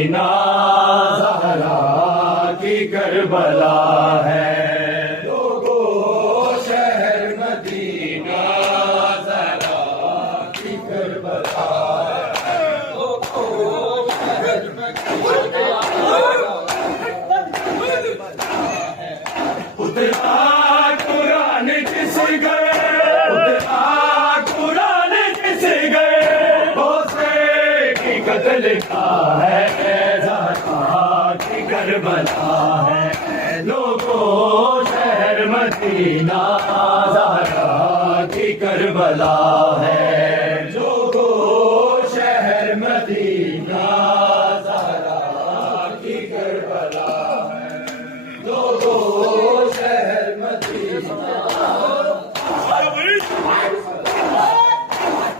مدینہ زہرا کی کربلا ہے، لوگو شہر مدینہ زہرا کی کربلا ہے، لوگو شہر مدینہ اترا قرآن کس گئے، اترا قرآن کس گئے، غوثے کی قتل کا ہے، زہرا کی کربلا ہے، لوگوں شہر مدینہ زہرا کی کربلا ہے، لوگوں شہر مدینہ زہرا کی کربلا ہے، لوگوں شہر مدینہ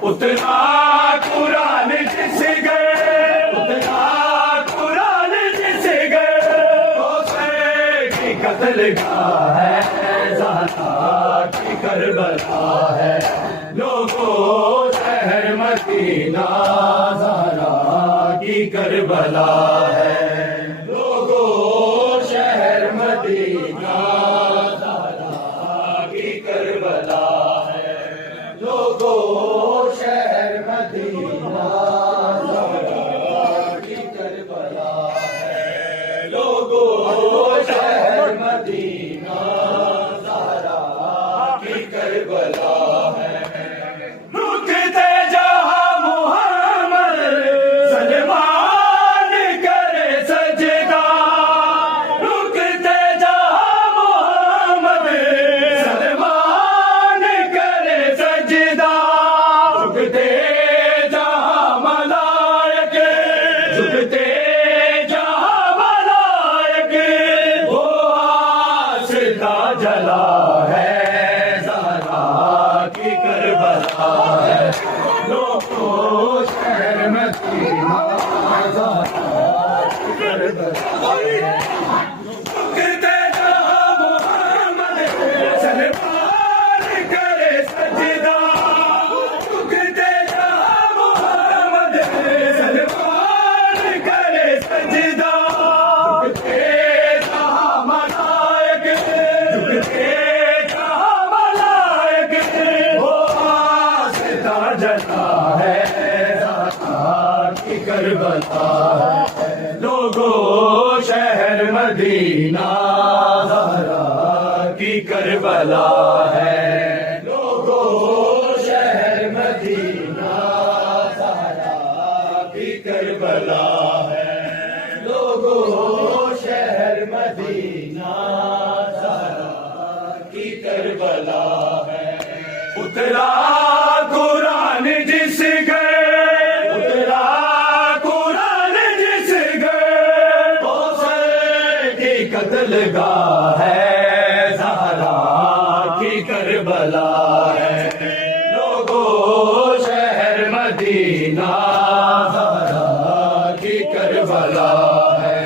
اتنا قرآن جس گئے، اتنا قرآن جس گئے، غوثے کی قتل گاہ ہے، زہرا کی کربلا ہے، لوگوں شہر مدینہ زہرا کی کربلا ہے، لوگوں شہر مدینہ زہرا کی کربلا ہے، لوگوں شہر مدینہ زہرا کی کربلا ہے، لوگوں شہر مدینہ زہرا کی کربلا ہے، رکتے جہاں محمد سلمان کرے سجدہ، رکتے جہاں محمد سلمان کرے سجدہ، جھکتے جہاں ملائک، جھکتے جہاں ملائک، وہ آشتا جلا ہے، زہرا کی کربلا ہے، لوگوں شہر مدینہ زہرا کی کربلا ہے، رکتے جہاں محمد سلمان کرے سجدہ، رکتے جہاں محمد سلمان کرے سجدہ، جھکتے جہاں ملائک، جھکتے جہاں ملائک، وہ آشتا جلا ہے، زہرا کی کربلا ہے، لوگوں شہر مدینہ زہرا کی کربلا ہے، لوگوں شہر مدینہ زہرا کی کربلا ہے، لوگوں شہر مدینہ زہرا کی کربلا ہے، اترا قرآن جس گئے، اترا قرآن جس گئے، غوثے کی قتل گاہ ہے، زہرا کی کربلا ہے، لوگوں شہر مدینہ زہرا کی کربلا ہے،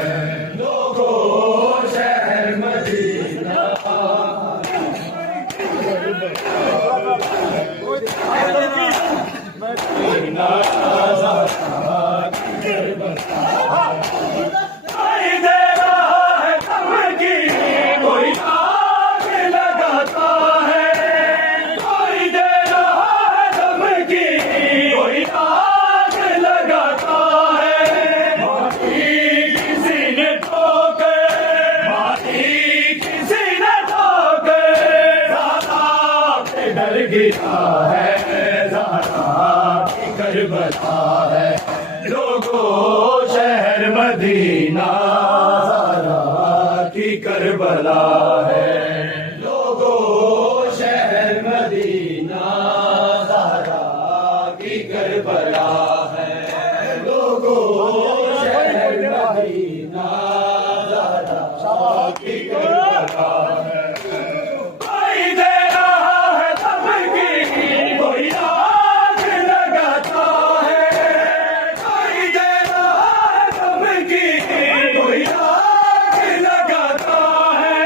لوگوں شہر مدینہ مدینہ زہرا کی کربلا ہے، دائی دے رہا ہے غم کی کوئی آگ لگاتا ہے، دائی دے رہا ہے غم کی کوئی آگ لگاتا ہے، ماٹی کسی نے ٹھوکے، ماٹی کسی نے ٹھوکے، زہرا پہ ڈر گیا ہے، زہرا کی کربلا ہے، لوگوں شہر مدینہ زہرا کی کربلا ہے، لوگوں شہر مدینہ زہرا کی کربلا ہے، لوگوں شہر مدینہ زہرا کی کربلا ہے، کوئی دے رہا ہے غم کی کوئی آگ لگاتا ہے، کوئی دے رہا ہے غم کی کوئی آگ لگاتا ہے،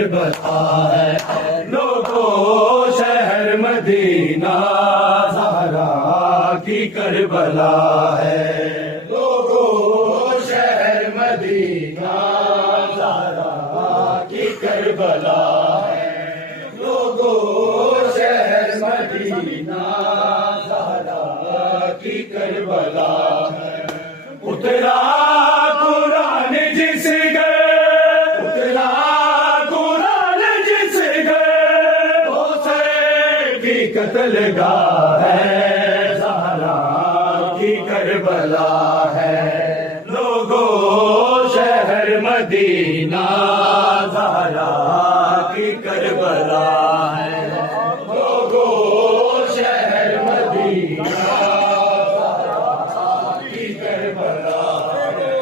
کربلا ہے لوگوں شہر مدینہ زہرا کی کربلا ہے لوگوں شہر مدینہ زہرا کی کربلا ہے لوگوں شہر مدینہ زہرا کی کربلا ہے اترا قرآن جس گئے اترا قرآن جس گئے اسے کی قتل گاہ ہے زہرا کی کربلا ہے لوگوں شہر مدینہ زہرا کی کربلا ہے لوگوں شہر مدینہ زہرا کی کربلا ہے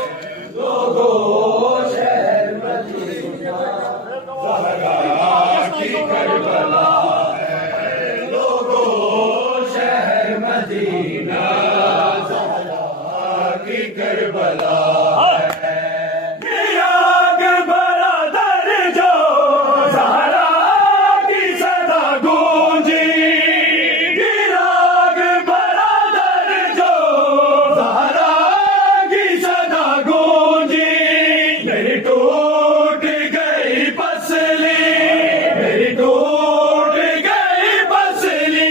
لوگوں شہر مدینہ زہرا کی کربلا ہے لوگوں شہر مدینہ زہرا کی کربلا ہے یہ آگ برادر جو زہرا کی صدا گونجی یہ آگ برادر جو زہرا کی صدا گونجی میری ٹوٹ گئی پسلی میری ٹوٹ گئی پسلی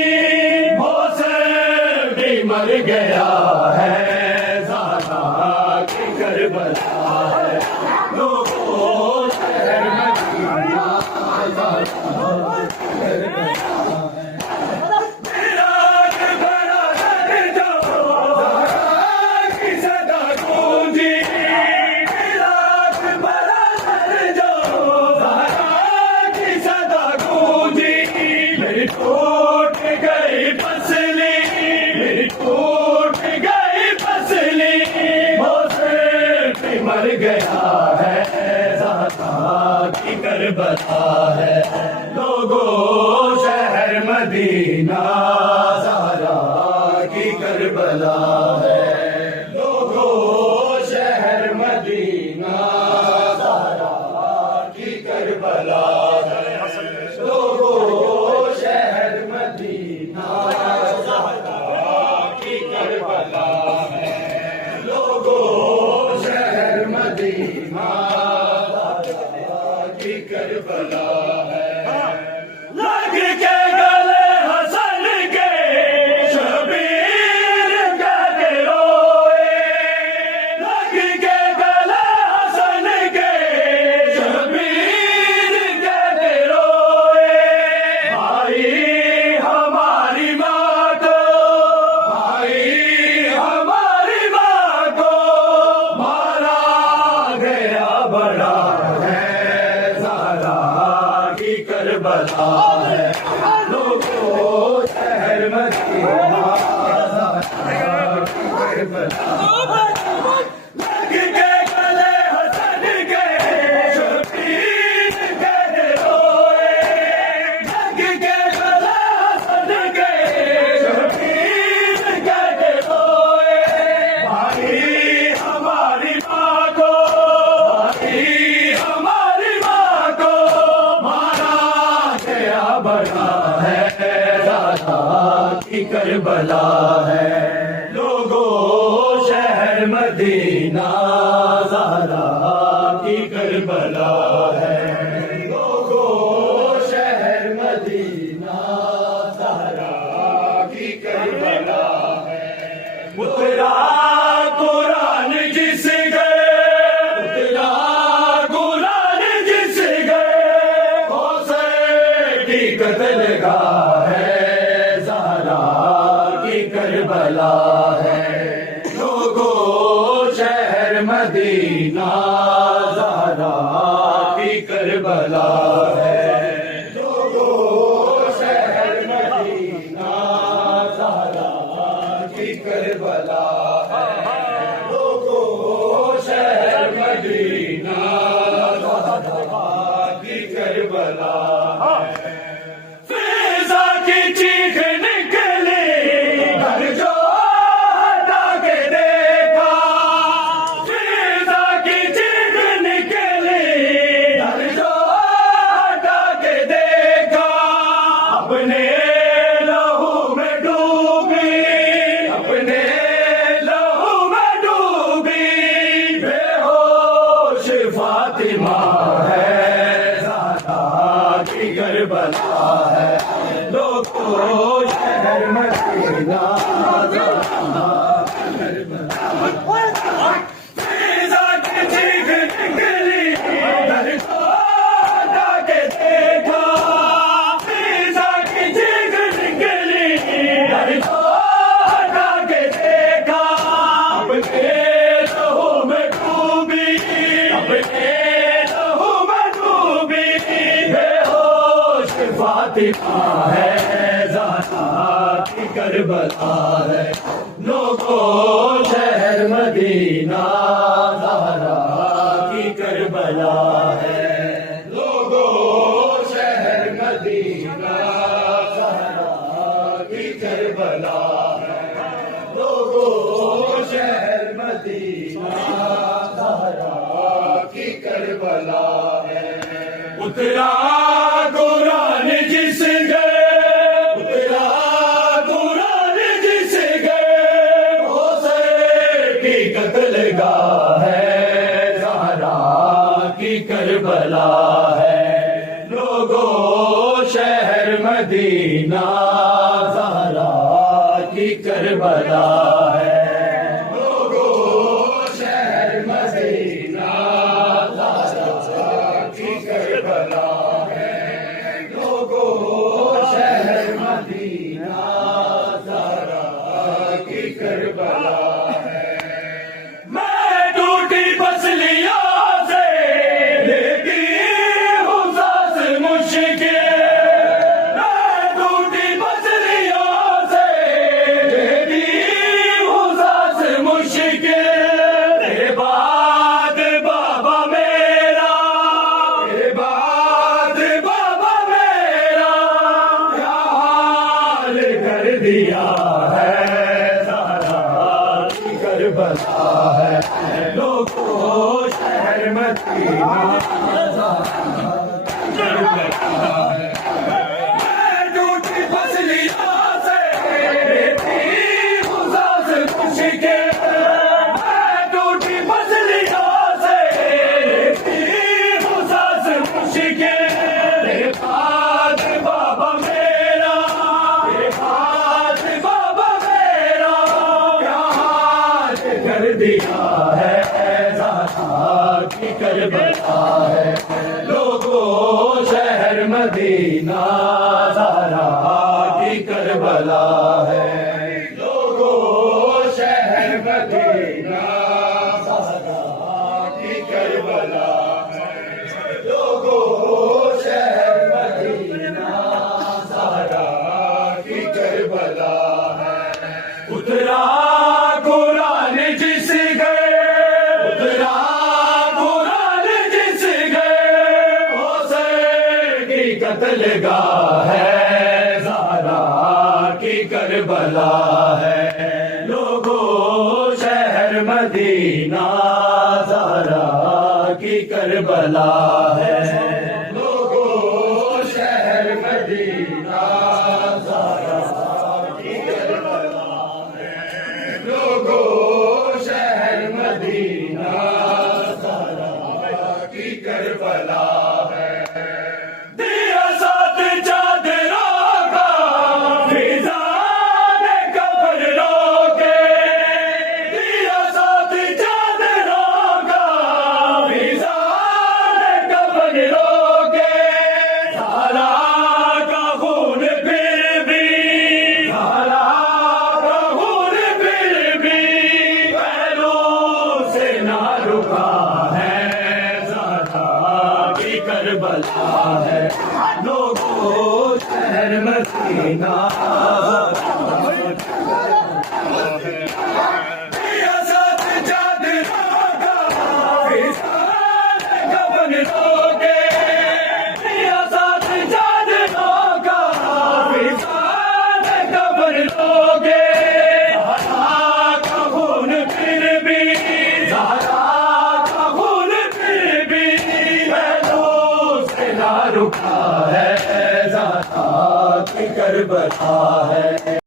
موسے بھی مر گیا ہے زہرا کی کربلا ہے لوگوں شہر مدینہ زہرا میرا برادر جو زہرا کی صدا گونجی میرا برادر جو زہرا کی صدا گونجی میری ٹوٹ گئی پسلی میری ٹوٹ گئی پسلی موسے بھی مر گیا ہے زہرا کی کربلا ہے لوگوں شہر مدینہ زہرا کی کربلا ہے لوگوں شہر مدینہ زہرا کی کربلا ہے لوگوں شہر مدینہ زہرا کی کربلا ہے لوگوں شہر مدینہ زہرا کی کربلا ہے لگ کے گلے حسن کے شبیر کہتے روئے لگ کے گلے حسن کے شبیر کہتے روئے بھائی ہماری ماں کو بھائی ہماری ماں کو مارا گیا بڑا ہے زہرا کی کربلا ہے لوگوں شہر مدینہ زہرا کی کربلا لگ کے گلے حسن کے شبیر کہتے روئے لگ کے گلے حسن کے شبیر کہتے روئے بھائی ہماری ماں کو بھائی ہماری ماں کو مارا گیا بڑا ہے زہرا کی کربلا ہے لوگوں شہر مدینہ زہرا کی کربلا ہے لوگوں شہر مدینہ زہرا کی کربلا ہے اترا قرآن جس گئے اترا قرآن جس گئے اسے کی قتل گاہ ہے زہرا کی کربلا ہے لوگوں شہر مدینہ زہرا کی کربلا ہے لوگوں شہر مدینہ زہرا کی کربلا ہے لوگوں شہر مدینہ زہرا کی کربلا ہے فضا کی چیخ نکلی گھر جو ہٹا کے دیکھا فضا کی چیخ نکلی گھر جو مدینہ فیضا کی چیخ نکلی در کو ہٹا کے دیکھا فیضا کی چیخ نکلی در کو ہٹا کے دیکھا اپنے لہو میں ڈوبی اپنے لہو میں ڈوبی بے ہوش فاطمہ ہے زہرا کی کربلا ہے لوگوں شہر مدینہ زہرا کی کربلا ہے لوگوں شہر مدینہ زہرا کی کربلا ہے لوگوں شہر مدینہ زہرا کی کربلا ہے اترا قرآن جس گئے اترا قرآن جس گئے حسین کی قتل گاہ ہے زہرا کی کربلا ہے لوگوں شہر مدینہ زہرا کی کربلا ہے لوگوں شہر مدینہ زہرا کی کربلا ہے لوگوں شہر مدینہ زہرا کی کربلا ہے میں ٹوٹی پسلیوں سے لیتی ہوں سانس مشکل میں ٹوٹی پسلیوں سے لیتی ہوں سانس مشکل تیرے بعد بابا میرا تیرے بعد بابا میرا کیا حال کر دیا ہے زہرا کی کربلا ہے لوگوں شہر مدینہ میں ٹوٹی پسلیوں سے لیتی ہوں سانس مشکل میں ٹوٹی پسلیوں سے لیتی ہوں سانس مشکل تیرے بعد بابا میرا تیرے بعد بابا میرا کیا حال کر دیا ہے زہرا کی کربلا ہے لوگوں شہر مدینہ زہرا کی کربلا ہے لوگوں شہر مدینہ زہرا کی کربلا ہے لوگوں شہر مدینہ زہرا کی کربلا ہے اترا قرآن جس گئے اترا قرآن جس گئے حسین کی قتل گاہ ہے زہرا کی کربلا ہے لوگوں شہر مدینہ زہرا کی کربلا ہے لوگوں شہر مدینہ زہرا کی کربلا ہے لوگوں شہر مدینہ زہرا کی کربلا ہے دیا ساتھ چادروں کا فضا نے کفن روکے دیا ساتھ چادروں کا فضا نے کفن روکے زہرا کا خون پھر بھی زہرا کا خون پھر بھی پہلو سے نہ رکا ہے زہرا کی کربلا ہے لوگوں شہر مدینہ دیا ساتھ چادروں کا فضا نے کفن روکے دیا ساتھ چادروں کا فضا نے کفن روکے زہرا کا خون پھر بھی زہرا کا خون پھر بھی پہلو سے نہ رکا ہے زہرا کی کربلا ہے